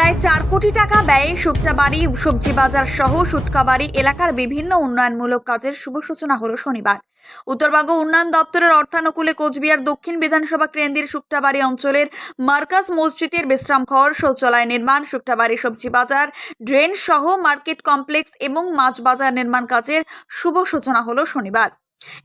প্রায় চার কোটি টাকা ব্যয়ে শুক্তাবাড়ি সবজি বাজার সহ সুটকাবাড়ি এলাকার বিভিন্ন উন্নয়নমূলক কাজের শুভ সূচনা হলো শনিবার। উত্তরবঙ্গ উন্নয়ন দপ্তরের অর্থানুকূলে কোচবিহার দক্ষিণ বিধানসভা কেন্দ্রের শুক্তাবাড়ি অঞ্চলের মার্কাস মসজিদের বিশ্রামঘর শৌচালয় নির্মাণ শুক্তাবাড়ি সবজি বাজার, ড্রেন সহ মার্কেট কমপ্লেক্স এবং মাছ বাজার নির্মাণ কাজের শুভ সূচনা হলো শনিবার।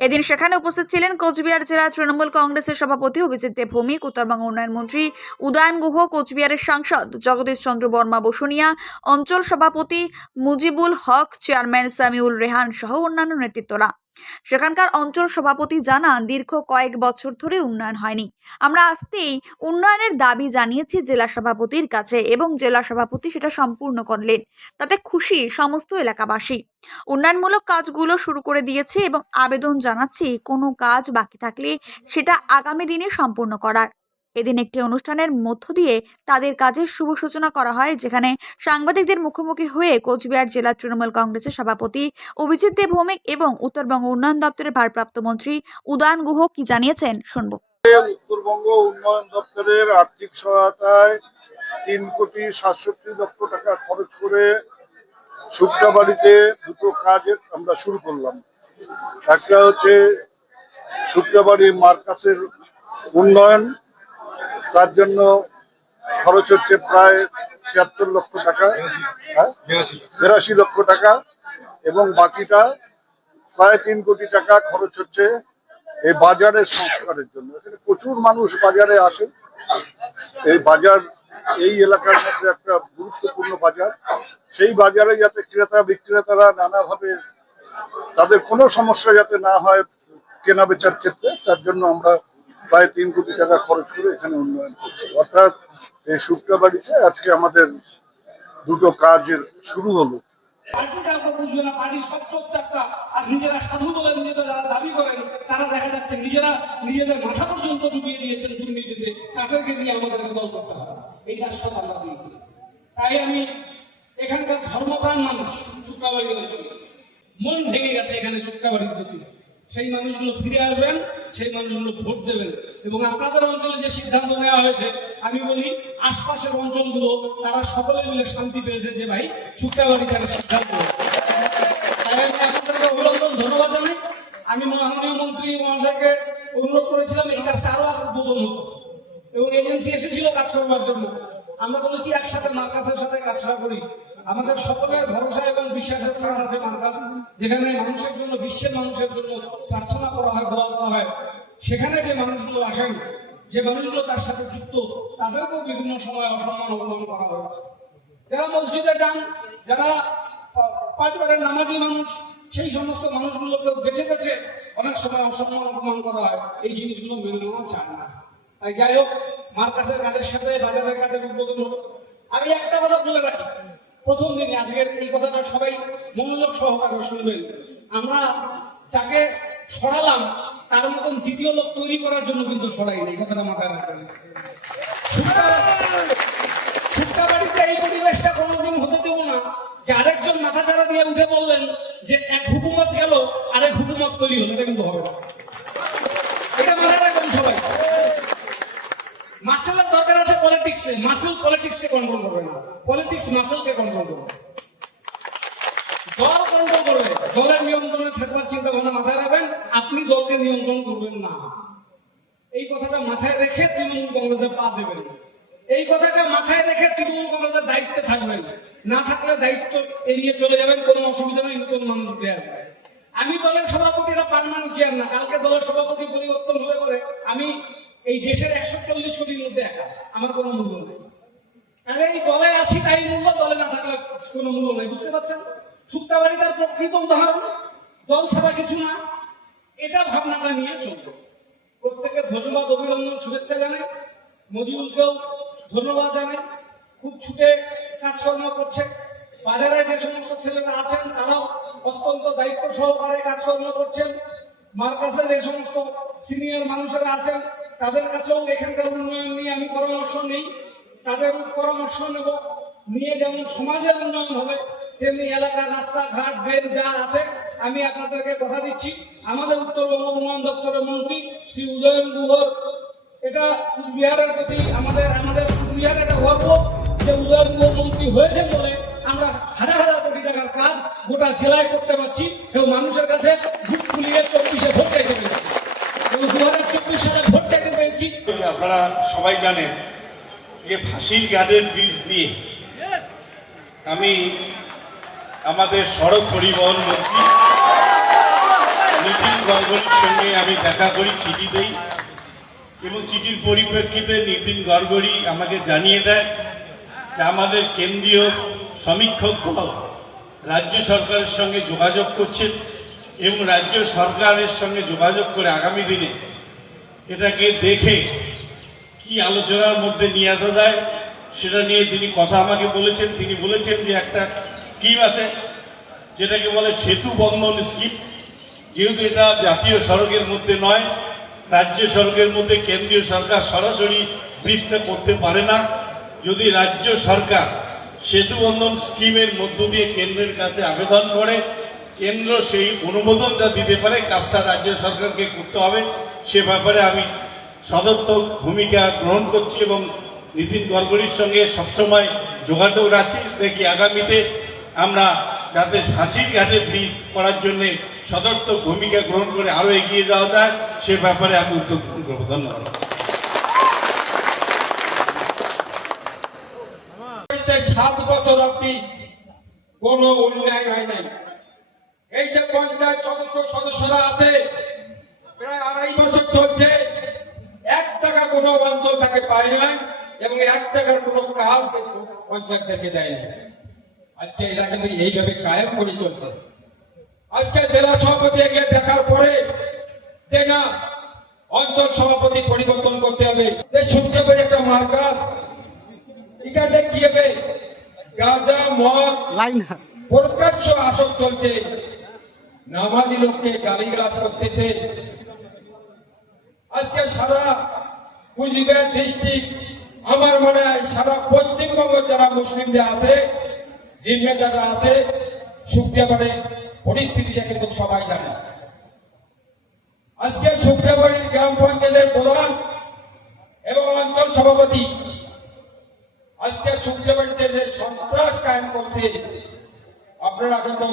এদিন সেখানে উপস্থিত ছিলেন কোচবিহার জেলা তৃণমূল কংগ্রেসের সভাপতি অভিজিৎ দেব ভৌমিক উত্তরবঙ্গ উন্নয়ন মন্ত্রী উদয়ন গুহ, কোচবিহারের সাংসদ জগদীশ চন্দ্র বর্মা বসুনিয়া, অঞ্চল সভাপতি মুজিবুল হক, চেয়ারম্যান সামিউল রেহান সহ অন্যান্য নেতৃত্বরা। সেখানকার অঞ্চল সভাপতি জানান, দীর্ঘ কয়েক বছর ধরে উন্নয়ন হয়নি। আমরা আসতেই উন্নয়নের দাবি জানিয়েছি জেলা সভাপতির কাছে এবং জেলা সভাপতি সেটা সম্পূর্ণ করলেন। তাতে খুশি সমস্ত এলাকাবাসী। উন্নয়নমূলক কাজগুলো শুরু করে দিয়েছে এবং আবেদন জানাচ্ছি, কোনো কাজ বাকি থাকলে সেটা আগামী দিনে সম্পূর্ণ করার। এদিন একটি অনুষ্ঠানের মধ্য দিয়ে তাদের কাজের শুভ সূচনা করা হয়, যেখানে সাংবাদিকদের মুখোমুখি হয়ে কোচবিহার জেলা তৃণমূল কংগ্রেসের সভাপতি অভিজিৎ দেব ভৌমিক এবং উত্তরবঙ্গ উন্নয়ন দপ্তরের ভারপ্রাপ্ত মন্ত্রী উদয়ন গুহ কি জানিয়েছেন? শুনব। উত্তরবঙ্গ উন্নয়ন দপ্তরের আর্থিক সহায়তায় তিন কোটি সাতষট্টি লক্ষ টাকা খরচ করে শুক্তাবাড়িতে দুটো কাজ আমরা শুরু করলাম। একটা হচ্ছে শুক্তাবাড়ি মার্কাসের উন্নয়ন তার জন্য খরচ হচ্ছে প্রায় ছিয়াত্তর লক্ষ টাকা হ্যাঁ? বিরাশি লক্ষ। টাকা এবং বাকিটা প্রায় তিন কোটি টাকা খরচ হচ্ছে এই বাজারের সংস্কারের জন্য। এখানে প্রচুর মানুষ বাজারে আসে। এই বাজার এই এলাকার মধ্যে একটা গুরুত্বপূর্ণ বাজার। সেই বাজারে যাতে ক্রেতা বিক্রেতারা নানাভাবে তাদের কোনো সমস্যা যাতে না হয় কেনা বেচার ক্ষেত্রে তার জন্য আমরা প্রায় তিন কোটি টাকা খরচ করে এখানে উন্নয়ন করছে। অর্থাৎ এই শুক্রবাড়িতে আজকে আমাদের দুটো কাজের শুরু হলো। যারা দাবি করেন তারা দেখা যাচ্ছে নিজেরা ডুবিয়ে দিয়েছেন দুর্নীতিতে তাদেরকে তাই আমি এখানকার মানুষ মন ভেঙে গেছে এখানে শুক্রাবাড়ির প্রতি। সেই মানুষগুলো ফিরে আসবেন, সেই মানুষগুলো ভোট দেবেন। এবং আপনাদের অঞ্চলে যে সিদ্ধান্ত নেওয়া হয়েছে, আমি বলি, আশপাশের অঞ্চলগুলো, তারা সকলে মিলে শান্তি পেয়েছে যে ভাই শুক্রাবাড়ি তারা সিদ্ধান্ত অভিনন্দন, ধন্যবাদ জানাই। আমি মাননীয় মন্ত্রী মহাশয়কে অনুরোধ করেছিলাম, এই কাজটা আরও উদ্বোধন হতো এবং এজেন্সি এসেছিল কাজ করবার জন্য। আমরা বলেছি, একসাথে মার্কাসের সাথে কাজটা করি। আমাদের সকলের ভরসা এবং বিশ্বাসের স্থান আছে মার্কাস যেখানে মানুষের জন্য, বিশ্বের মানুষের জন্য প্রার্থনা করা হয়, দোয়া করা হয়, সেখানে যে মানুষগুলো আসেন, যে মানুষগুলো তার সাথে যুক্ত, তাদেরকেও বিভিন্ন সময় অসম্মান অবলম্বন করা হয়েছে। যারা মসজিদে যান, যারা পা- পাঁচবারের নামাজি মানুষ, সেই সমস্ত মানুষগুলোকে বেছে বেছে অনেক সময় অসম্মান অপমান করা হয়। এই জিনিসগুলো মেনে নেওয়া যায় না। তাই যাই হোক মার্কাসের কাজের সাথে, বাজারের কাজের উদ্বোধন হলো আমি একটা কথা বলে রাখি। প্রথম দিনে আজকের এই কথাটা সবাই মনোযোগ সহকারে শুনবেন। আমরা যাকে সরালাম, তার মতন দ্বিতীয় লোক তৈরি করার জন্য কিন্তু সরাই এই কথাটা মাথায় রাখবেন। শুক্তা এই পরিবেশটা কোনোদিন হতে না যে আরেকজন মাথা উঠে বললেন যে এক গেল, আরেক হুকুমত তৈরি কিন্তু হবে না। এটা সবাই। দরকার পলিটিক্সে মাসেল পলিটিক্সকে কন্ট্রোল করবে না। পলিটিক্স মাসেলকে কন্ট্রোল করবে। দল কন্ট্রোল করবে। দলের নিয়ন্ত্রণে থাকবার চিন্তা ভাবনা মাথায় রাখবেন, আপনি দলকে নিয়ন্ত্রণ করবেন না। এই কথাটা মাথায় রেখে তৃণমূল কংগ্রেসে পা দেবেন। এই কথাটা মাথায় রেখে তৃণমূল কংগ্রেসের দায়িত্বে থাকবেন। না থাকলে দায়িত্ব এড়িয়ে চলে যাবেন, কোনো অসুবিধা নেই, নতুন মানুষ দেওয়া আমি দলের সভাপতিরা পারমানেন্ট চেয়ার না কালকে দলের সভাপতি পরিবর্তন হয়ে পরে আমি এই দেশের কোটির মধ্যে একা আমার কোনো মূল্য নেই। আমি এই দলে আছি, তাই মূল্য, দলে না থাকলে কোনো মূল্য নেই, বুঝতে পারছেন? সুক্তাবাড়ি তার প্রকৃত উদাহরণ, দল ছাড়া কিছু না, এটা ভাবনাটা নিয়ে চলবে। প্রত্যেকে ধন্যবাদ, অভিনন্দন, শুভেচ্ছা জানাই। মজিবুলকেও ধন্যবাদ জানাই। খুব ছুটে কাজকর্ম করছে। বাজারে যে সমস্ত ছেলেরা আছেন, তারাও অত্যন্ত দায়িত্ব সহকারে কাজকর্ম করছেন। মার্কাসে যে সমস্ত সিনিয়র মানুষেরা আছেন তাদের কাছেও এখানকার উন্নয়ন নিয়ে আমি পরামর্শ নিই। তাদের পরামর্শ নেব। নিয়ে যেমন সমাজের উন্নয়ন হবে, তেমনি এলাকার রাস্তাঘাট ড্রেন যা আছে, আমি আপনাদেরকে কথা দিচ্ছি। আমাদের উত্তরবঙ্গ উন্নয়ন দপ্তরের মন্ত্রী শ্রী উদয়ন গুহর। এটা বিহারের প্রতি আমাদের আমাদের বিহার একটা গর্ব যে উদয়ন মন্ত্রী হয়েছে বলে আপনারা সবাই জানেন যে ফাঁসির গার্ডেন ব্রিজ দিয়ে আমি আমাদের সড়ক পরিবহন মন্ত্রী নীতিন গডকরির সঙ্গে আমি দেখা করি, চিঠি দেই এবং চিঠির পরিপ্রেক্ষিতে নীতিন গডকরি আমাকে জানিয়ে দেয় যে আমাদের কেন্দ্রীয় সমীক্ষক দল রাজ্য সরকারের সঙ্গে যোগাযোগ করছেন এবং রাজ্য সরকারের সঙ্গে যোগাযোগ করে আগামী দিনে এটাকে দেখে কি আলোচনার মধ্যে নিয়ে আসা যায়, সেটা নিয়ে তিনি কথা আমাকে বলেছেন। তিনি বলেছেন যে একটা স্কিম আছে, যেটাকে বলে সেতু বন্ধন স্কিম যেহেতু এটা জাতীয় সড়কের মধ্যে নয়, রাজ্য সড়কের মধ্যে কেন্দ্রীয় সরকার সরাসরি ব্রিজটা করতে পারে না। যদি রাজ্য সরকার সেতু বন্ধন স্কিমের মধ্য দিয়ে কেন্দ্রের কাছে আবেদন করে, কেন্দ্র সেই অনুমোদনটা দিতে পারে, কাজটা রাজ্য সরকারকে করতে হবে। সে ব্যাপারে আমি সদর্থক ভূমিকা গ্রহণ করছি এবং নীতিন গডকরির সঙ্গে সবসময় যোগাযোগ রাখছি দেখি আগামীতে আমরা যাতে ফাঁসির ঘাটে ব্রিজ করার জন্য সদর্থক ভূমিকা গ্রহণ করে আরও এগিয়ে যাওয়া যায়, সে ব্যাপারে আমি উদ্যোগ গ্রহণ করব। ধন্যবাদ। সাত বছর অব্দি কোনো উন্নয়ন হয় নাই। এই যে পঞ্চায়েত সদস্য সদস্যরা আছে, প্রায় আড়াই বছর চলছে। কোনো তাকে পায় নাই এবং এক টাকার কোনো কাজ পঞ্চায়েত থেকে দেয় না আজকে এরা কিন্তু এইভাবে কায়েম করে চলছে। আজকে জেলা সভাপতি এগুলো দেখার পরে যে না অঞ্চল সভাপতি পরিবর্তন করতে হবে। যে শুনতে একটা মার্কাস এখানে কি হবে? গাঁজা মদ প্রকাশ্য আসক চলছে। নামাজি লোককে গালিগালাজ করতেছে। আজকে সারা কুচবিহার ডিস্ট্রিক্ট আমার মনে হয় সারা পশ্চিমবঙ্গ যারা মুসলিমরা আছে, জিম্মেদাররা আছে শুক্রিয়াবাড়ে পরিস্থিতিটা কিন্তু সবাই জানে। আজকে শুক্রিয়াবাড়ির গ্রাম পঞ্চায়েতের প্রধান এবং অঞ্চল সভাপতি আজকে শুক্রবাড়িতে যে সন্ত্রাস কায়েম করছে, আপনারা কিন্তু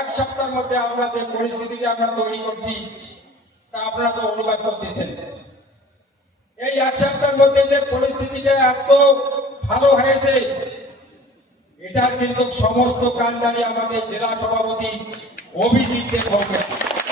এক সপ্তাহের মধ্যে আমরা যে পরিস্থিতিটা আমরা তৈরি করছি, তা আপনারা তো অনুবাদ করতেছেন। এই এক সপ্তাহের মধ্যে যে পরিস্থিতিটা এত ভালো হয়েছে, এটার কিন্তু সমস্ত কান্ডারি আমাদের জেলা সভাপতি অভিজিৎ দেব